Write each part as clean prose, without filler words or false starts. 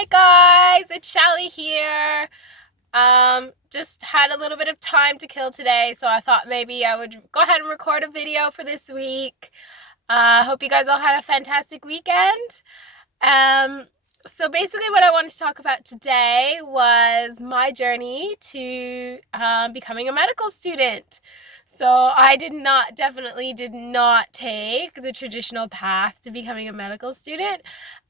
Hi guys, it's Shelly here. Just had a little bit of time to kill today, so I thought maybe I would go ahead and record a video for this week. Hope you guys all had a fantastic weekend. Um, so basically what I wanted to talk about today was my journey to becoming a medical student. So I definitely did not take the traditional path to becoming a medical student.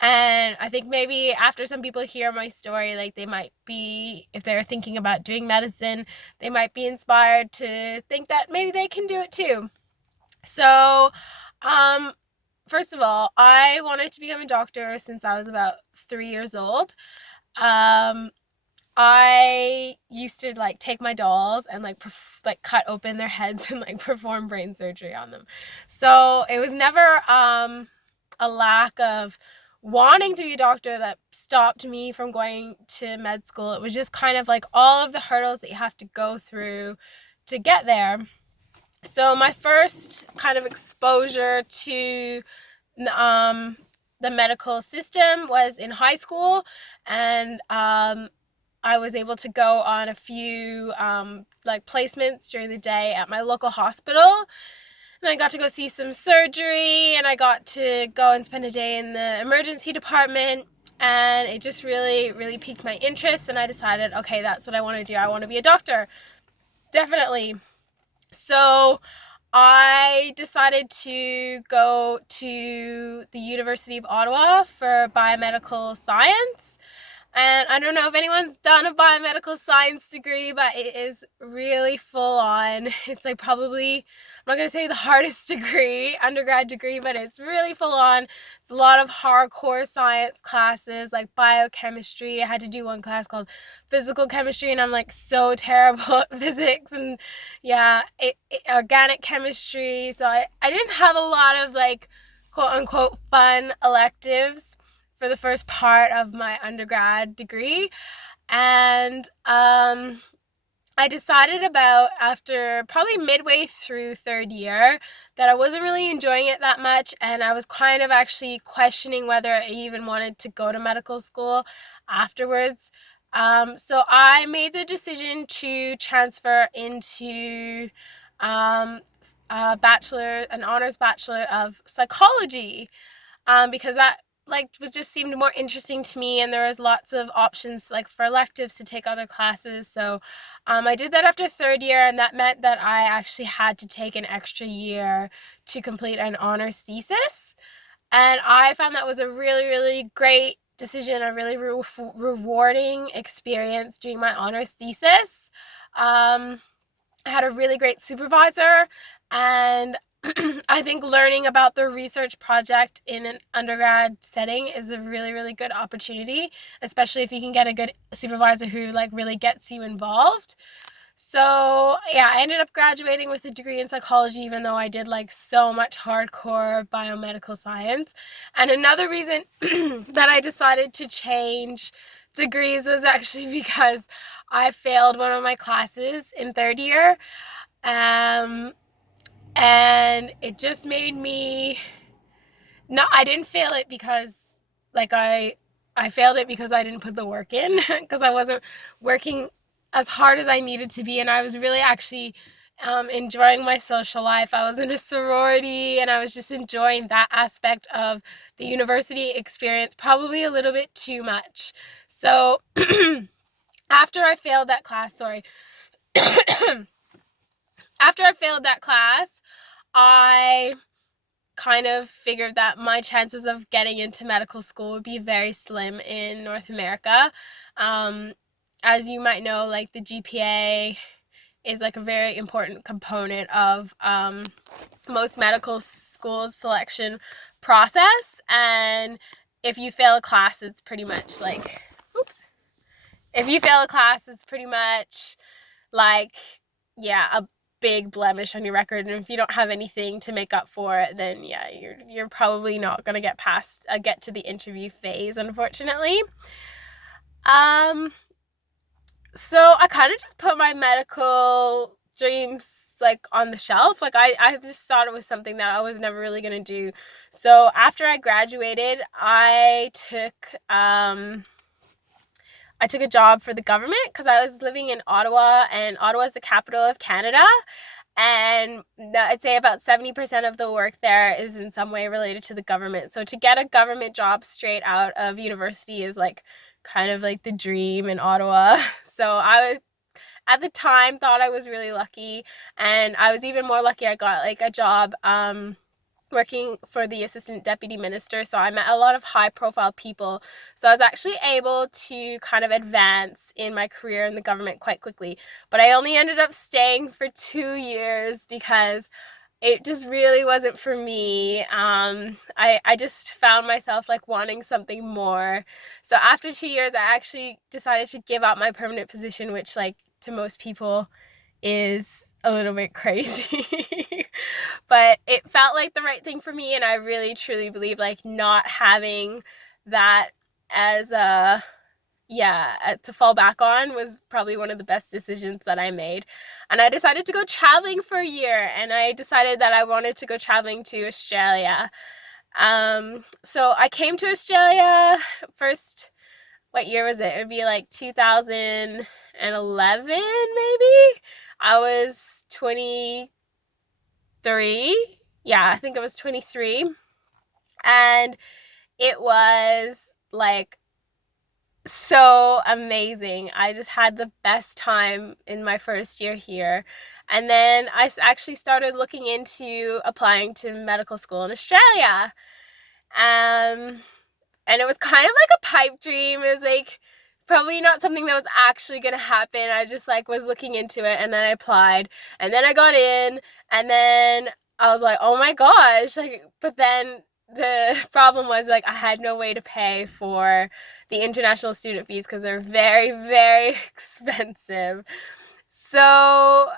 And I think maybe after some people hear my story, like they might be, if they're thinking about doing medicine, they might be inspired to think that maybe they can do it too. So, um, first of all, I wanted to become a doctor since I was about 3 years old. Um, I used to like take my dolls and like cut open their heads and like perform brain surgery on them. So it was never a lack of wanting to be a doctor that stopped me from going to med school. It was just kind of like all of the hurdles that you have to go through to get there. So my first kind of exposure to um, the medical system was in high school, and I was able to go on a few like placements during the day at my local hospital. And I got to go see some surgery, and I got to go and spend a day in the emergency department. And it just really, really piqued my interest. And I decided, okay, that's what I want to do. I want to be a doctor. Definitely. So I decided to go to the University of Ottawa for biomedical science. And I don't know if anyone's done a biomedical science degree, but it is really full on. It's like probably, I'm not going to say the hardest degree, undergrad degree, but it's really full on. It's a lot of hardcore science classes like biochemistry. I had to do one class called physical chemistry, and I'm like so terrible at physics. And yeah, organic chemistry. So I didn't have a lot of like quote unquote fun electives for the first part of my undergrad degree. And I decided about after probably midway through third year that I wasn't really enjoying it that much, and I was kind of actually questioning whether I even wanted to go to medical school afterwards. So I made the decision to transfer into an honors bachelor of psychology, because that like was just seemed more interesting to me, and there was lots of options like for electives to take other classes. So I did that after third year, and that meant that I actually had to take an extra year to complete an honors thesis. And I found that was a really, really great decision, a really rewarding experience doing my honors thesis. I had a really great supervisor, and I think learning about the research project in an undergrad setting is a really, really good opportunity, especially if you can get a good supervisor who like really gets you involved. So yeah, I ended up graduating with a degree in psychology, even though I did like so much hardcore biomedical science. And another reason that I decided to change degrees was actually because I failed one of my classes in third year. Um, and it just made me, no, I didn't fail it because like I failed it because I didn't put the work in, because I wasn't working as hard as I needed to be. And I was really actually enjoying my social life. I was in a sorority, and I was just enjoying that aspect of the university experience probably a little bit too much. So after I failed that class, sorry, after I failed that class, I kind of figured that my chances of getting into medical school would be very slim in North America. As you might know, like the GPA is like a very important component of most medical schools selection process. And if you fail a class, it's pretty much like, oops. If you fail a class, it's pretty much like, yeah, a big blemish on your record. And if you don't have anything to make up for it, then yeah, you're probably not gonna get to the interview phase, unfortunately. So I kind of just put my medical dreams like on the shelf. Like I just thought it was something that I was never really gonna do. So after I graduated, I took I took a job for the government because I was living in Ottawa, and Ottawa is the capital of Canada. And I'd say about 70% of the work there is in some way related to the government. So to get a government job straight out of university is like kind of like the dream in Ottawa. So I was, at the time, thought I was really lucky, and I was even more lucky. I got like a job working for the assistant deputy minister, so I met a lot of high profile people, so I was actually able to kind of advance in my career in the government quite quickly. But I only ended up staying for 2 years because it just really wasn't for me. I just found myself like wanting something more. So after 2 years, I actually decided to give up my permanent position, which like to most people is a little bit crazy. But it felt like the right thing for me, and I really truly believe like not having that as a to fall back on was probably one of the best decisions that I made. And I decided to go traveling for a year, and I decided that I wanted to go traveling to Australia. So I came to Australia first, what year was it? It would be like 2011 maybe. I was 23. Yeah, I think I was 23. And it was like so amazing. I just had the best time in my first year here. And then I actually started looking into applying to medical school in Australia. And it was kind of like a pipe dream. It was like probably not something that was actually going to happen. I just like was looking into it, and then I applied, and then I got in, and then I was like, oh my gosh, like, but then the problem was like I had no way to pay for the international student fees because they're very, very expensive. So,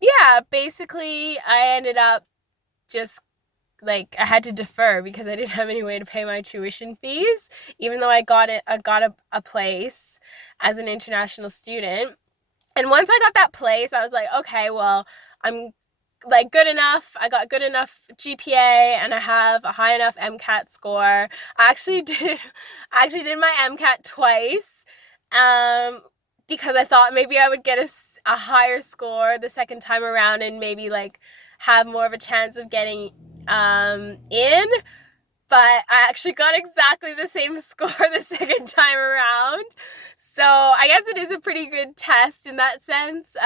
yeah, basically I ended up just like I had to defer because I didn't have any way to pay my tuition fees, even though I got a place as an international student. And once I got that place, I was like, okay, well, I'm like good enough. I got good enough GPA, and I have a high enough MCAT score. I actually did my MCAT twice, because I thought maybe I would get a higher score the second time around, and maybe like have more of a chance of getting in. But I actually got exactly the same score the second time around. So I guess it is a pretty good test in that sense.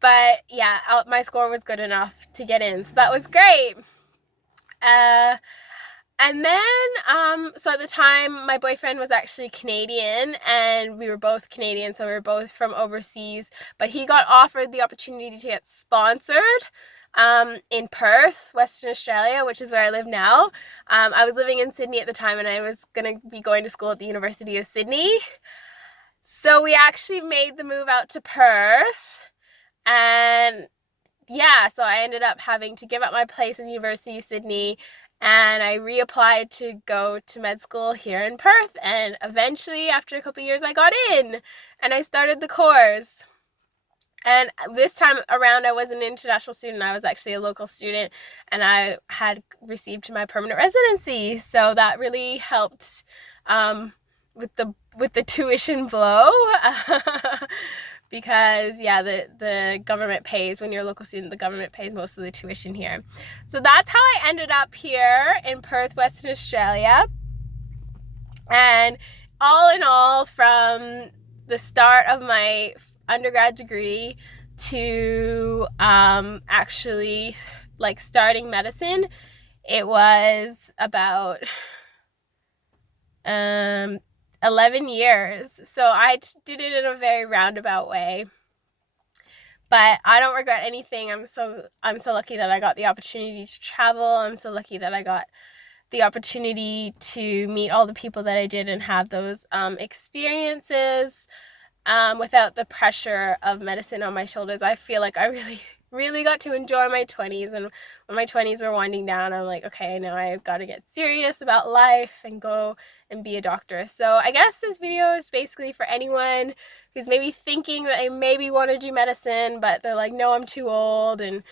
But yeah, my score was good enough to get in, so that was great. And then, so at the time, my boyfriend was actually Canadian, and we were both Canadian, so we were both from overseas, but he got offered the opportunity to get sponsored in Perth, Western Australia, which is where I live now. I was living in Sydney at the time, and I was going to be going to school at the University of Sydney. So we actually made the move out to Perth, and yeah, so I ended up having to give up my place at the University of Sydney, and I reapplied to go to med school here in Perth, and eventually after a couple of years I got in, and I started the course. And this time around I was an international student. I was actually a local student, and I had received my permanent residency, so that really helped with the tuition blow. Because yeah, the government pays, when you're a local student, the government pays most of the tuition here. So that's how I ended up here in Perth, Western Australia. And all in all, from the start of my undergrad degree to actually like starting medicine, it was about 11 years. So I did it in a very roundabout way, but I don't regret anything. I'm so lucky that I got the opportunity to travel. I'm so lucky that I got the opportunity to meet all the people that I did and have those experiences without the pressure of medicine on my shoulders. I feel like I really got to enjoy my 20s, and when my 20s were winding down, I'm like, okay, now I've got to get serious about life and go and be a doctor. So I guess this video is basically for anyone who's maybe thinking that they maybe want to do medicine, but they're like, no, I'm too old, and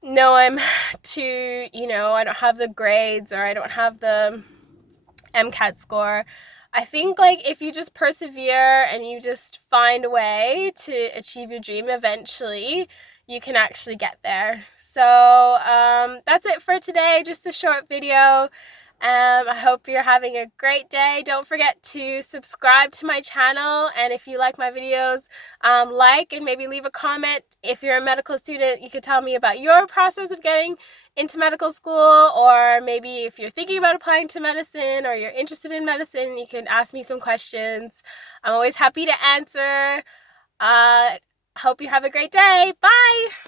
no, I'm too, I don't have the grades, or I don't have the MCAT score. I think like if you just persevere and you just find a way to achieve your dream eventually, you can actually get there. So that's it for today, just a short video. I hope you're having a great day. Don't forget to subscribe to my channel, and if you like my videos, like and maybe leave a comment. If you're a medical student, you could tell me about your process of getting into medical school, or maybe if you're thinking about applying to medicine or you're interested in medicine, you can ask me some questions. I'm always happy to answer. Hope you have a great day. Bye!